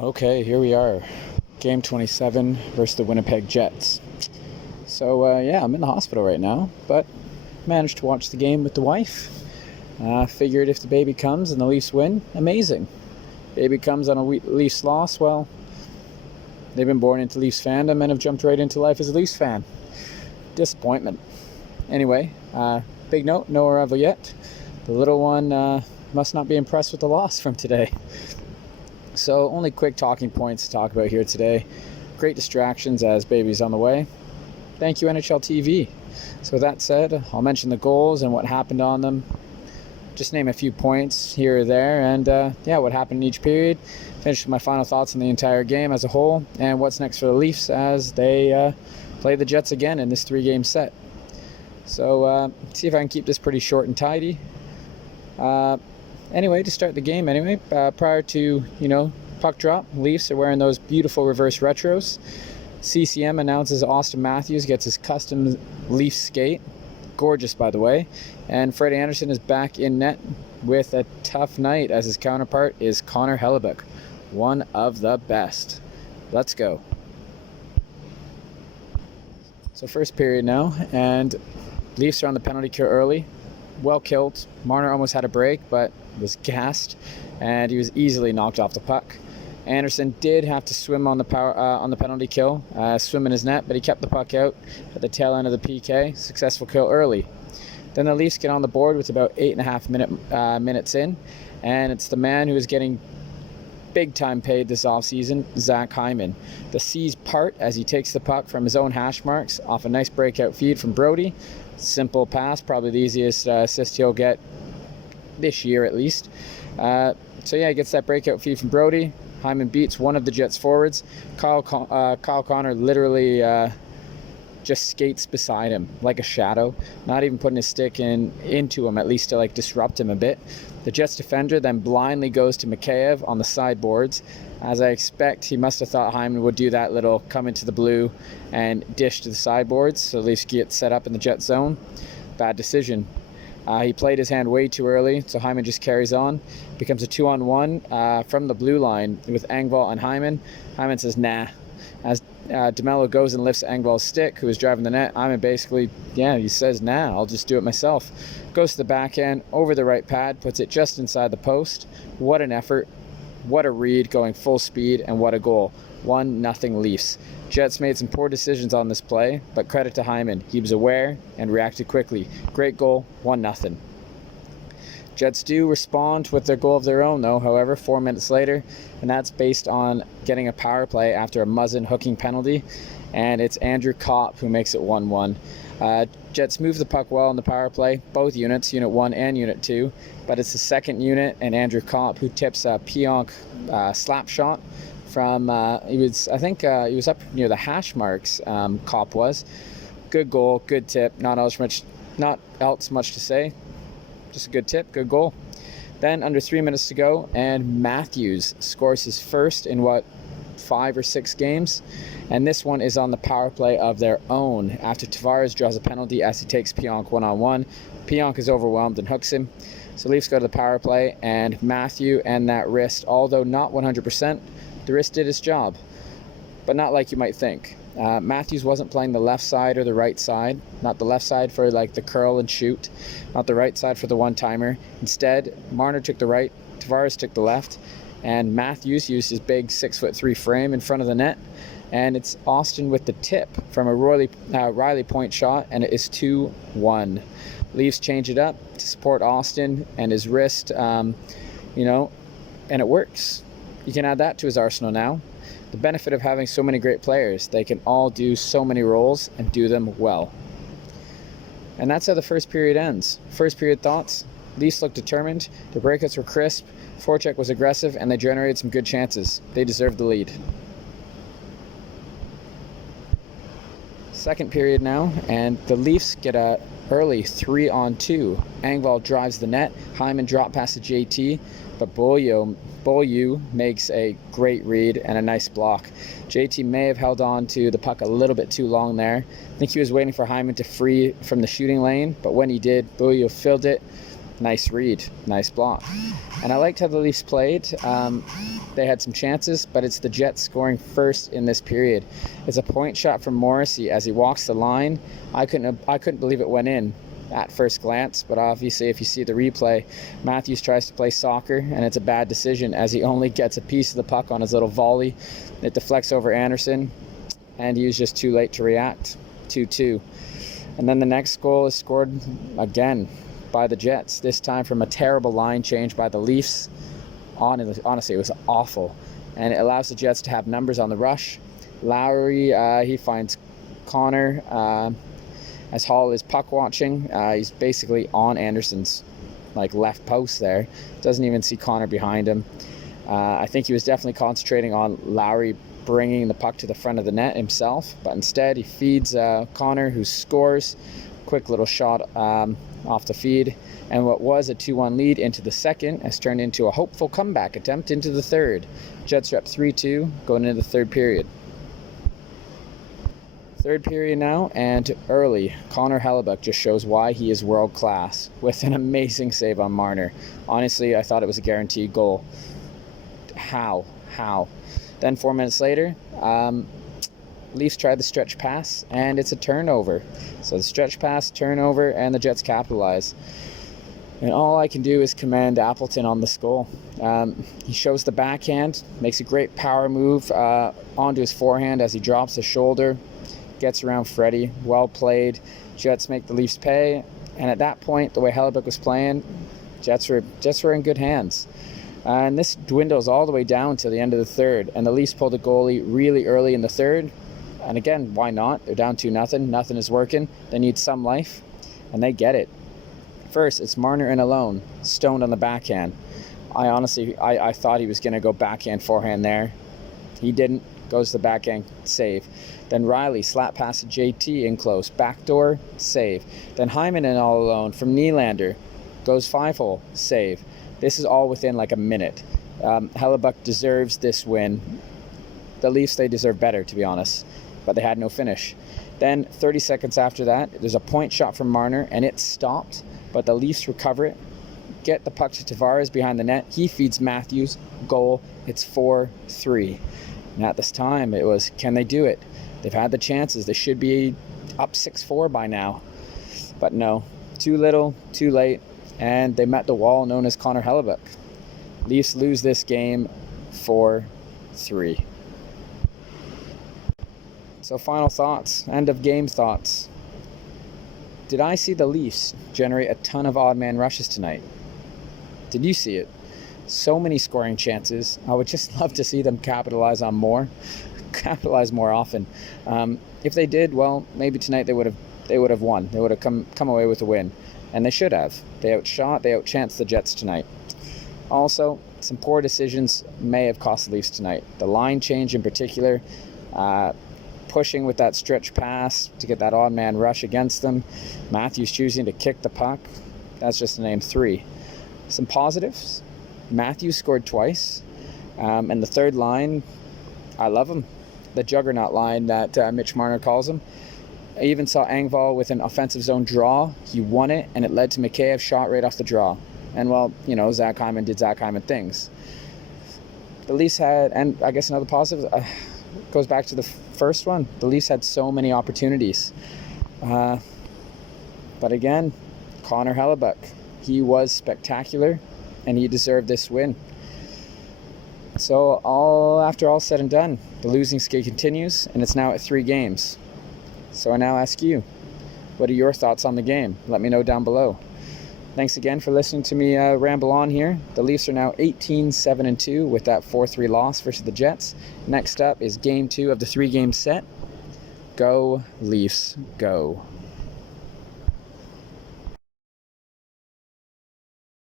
Okay, here we are. Game 27 versus the Winnipeg Jets. So, yeah, I'm in the hospital right now, but managed to watch the game with the wife. Figured if the baby comes and the Leafs win, amazing. Baby comes on a Leafs loss, well, they've been born into Leafs fandom and have jumped right into life as a Leafs fan. Disappointment. Anyway, big note, no arrival yet. The little one must not be impressed with the loss from today. So only quick talking points to talk about here today. Great distractions as baby's on the way. Thank you, NHL TV. So with that said, I'll mention the goals and what happened on them. Just name a few points here or there, and what happened in each period. Finish with my final thoughts on the entire game as a whole, and what's next for the Leafs as they play the Jets again in this 3-game set. So see if I can keep this pretty short and tidy. Anyway, to start the game prior to, puck drop, Leafs are wearing those beautiful reverse retros. CCM announces Austin Matthews gets his custom Leaf skate. Gorgeous, by the way. And Freddie Anderson is back in net with a tough night as his counterpart is Connor Hellebuyck, one of the best. Let's go. So first period now, and Leafs are on the penalty kill early. Well killed. Marner almost had a break, but was gassed, and he was easily knocked off the puck. Anderson did have to swim on the penalty kill, swim in his net, but he kept the puck out at the tail end of the PK. Successful kill early. Then the Leafs get on the board with about 8.5 minutes in, and it's the man who is getting big time paid this offseason, Zach Hyman. The C's part as he takes the puck from his own hash marks off a nice breakout feed from Brody. Simple pass, probably the easiest assist he'll get this year at least. He gets that breakout feed from Brody. Hyman beats one of the Jets forwards. Kyle Connor literally just skates beside him like a shadow, not even putting his stick into him, at least to disrupt him a bit. The Jets defender then blindly goes to Mikheyev on the sideboards. As I expect, he must have thought Hyman would do that little come into the blue and dish to the sideboards, so Leafs get set up in the Jet zone. Bad decision. He played his hand way too early, so Hyman just carries on. Becomes a 2-on-1 from the blue line with Engvall and Hyman. Hyman says, nah. As DeMello goes and lifts Engvall's stick, who is driving the net, Hyman basically, he says, nah, I'll just do it myself. Goes to the backhand, over the right pad, puts it just inside the post. What an effort. What a read, going full speed, and what a goal. 1-0 Leafs. Jets made some poor decisions on this play, but credit to Hyman. He was aware and reacted quickly. Great goal, 1-0. Jets do respond with their goal of their own, though, however, 4 minutes later, and that's based on getting a power play after a Muzzin hooking penalty, and it's Andrew Kopp who makes it 1-1. Jets move the puck well in the power play, both units, Unit 1 and Unit 2, but it's the second unit and Andrew Kopp who tips a Pionk slap shot from, he was up near the hash marks, Kopp was. Good goal, good tip, not else much to say. Just a good tip, good goal. Then under 3 minutes to go, and Matthews scores his first in 5 or 6 games, and this one is on the power play of their own after Tavares draws a penalty as he takes Pionk one-on-one. Pionk is overwhelmed and hooks him. So Leafs go to the power play, and Matthew and that wrist, although not 100%, the wrist did its job, but not like you might think. Matthews wasn't playing the left side or the right side, not the left side for the curl and shoot, not the right side for the one-timer. Instead, Marner took the right, Tavares took the left, and Matthews used his big 6'3" frame in front of the net, and it's Austin with the tip from a Riley point shot, and it is 2-1. Leafs change it up to support Austin and his wrist, and it works. You can add that to his arsenal now. The benefit of having so many great players, they can all do so many roles and do them well. And that's how the first period ends. First period thoughts: Leafs looked determined, the breakouts were crisp, forecheck was aggressive, and they generated some good chances. They deserved the lead. Second period now, and the Leafs get a early 3-on-2. Engvall drives the net, Hyman drop pass to JT, but Beaulieu makes a great read and a nice block. JT may have held on to the puck a little bit too long there. I think he was waiting for Hyman to free from the shooting lane, but when he did, Beaulieu filled it, Nice read, nice block. And I liked how the Leafs played. They had some chances, but it's the Jets scoring first in this period. It's a point shot from Morrissey as he walks the line. I couldn't believe it went in at first glance, but obviously if you see the replay, Matthews tries to play soccer, and it's a bad decision as he only gets a piece of the puck on his little volley. It deflects over Anderson, and he was just too late to react. 2-2. And then the next goal is scored again by the Jets, this time from a terrible line change by the Leafs. Honestly, it was awful, and it allows the Jets to have numbers on the rush. Lowry, he finds Connor as Hall is puck watching. He's basically on Anderson's left post there. Doesn't even see Connor behind him. I think he was definitely concentrating on Lowry bringing the puck to the front of the net himself, but instead he feeds Connor, who scores. Quick little shot off the feed, and what was a 2-1 lead into the second has turned into a hopeful comeback attempt into the third. Jets are up 3-2 going into the third period. Third period now, and early, Connor Hellebuyck just shows why he is world class with an amazing save on Marner. Honestly, I thought it was a guaranteed goal. How? Then 4 minutes later, Leafs try the stretch pass, and it's a turnover. So the stretch pass, turnover, and the Jets capitalize. And all I can do is commend Appleton on this goal. He shows the backhand, makes a great power move onto his forehand as he drops the shoulder, gets around Freddie. Well played. Jets make the Leafs pay, and at that point, the way Hellebuyck was playing, Jets were in good hands. And this dwindles all the way down to the end of the third, and the Leafs pulled the goalie really early in the third. And again, why not? They're down 2-0. Nothing is working. They need some life, and they get it. First, it's Marner in alone, stoned on the backhand. I thought he was going to go backhand, forehand there. He didn't. Goes to the backhand, save. Then Riley, slap pass to JT in close. Backdoor, save. Then Hyman in all alone from Nylander. Goes 5-hole, save. This is all within a minute. Hellebuyck deserves this win. The Leafs, they deserve better, to be honest, but they had no finish. Then 30 seconds after that, there's a point shot from Marner, and it's stopped, but the Leafs recover it, get the puck to Tavares behind the net. He feeds Matthews, goal. It's 4-3. And at this time, it was, can they do it? They've had the chances. They should be up 6-4 by now. But no, too little, too late, and they met the wall known as Connor Hellebuyck. Leafs lose this game 4-3. So final thoughts, end of game thoughts. Did I see the Leafs generate a ton of odd man rushes tonight? Did you see it? So many scoring chances. I would just love to see them capitalize more often. If they did, well, maybe tonight they would have won. They would have come away with a win, and they should have. They outchanced the Jets tonight. Also, some poor decisions may have cost the Leafs tonight. The line change in particular, pushing with that stretch pass to get that odd man rush against them. Matthews choosing to kick the puck. That's just to name 3. Some positives. Matthews scored twice. And the third line, I love him. The juggernaut line that Mitch Marner calls him. I even saw Engvall with an offensive zone draw. He won it, and it led to Mikheyev's shot right off the draw. And, well, Zach Hyman did Zach Hyman things. The Leafs had, and I guess another positive, goes back to the first one. The Leafs had so many opportunities. But again, Connor Hellebuyck, he was spectacular, and he deserved this win. So after all said and done, the losing skid continues, and it's now at 3 games. So I now ask you, what are your thoughts on the game? Let me know down below. Thanks again for listening to me ramble on here. The Leafs are now 18-7-2 with that 4-3 loss versus the Jets. Next up is Game 2 of the 3-game set. Go Leafs, go.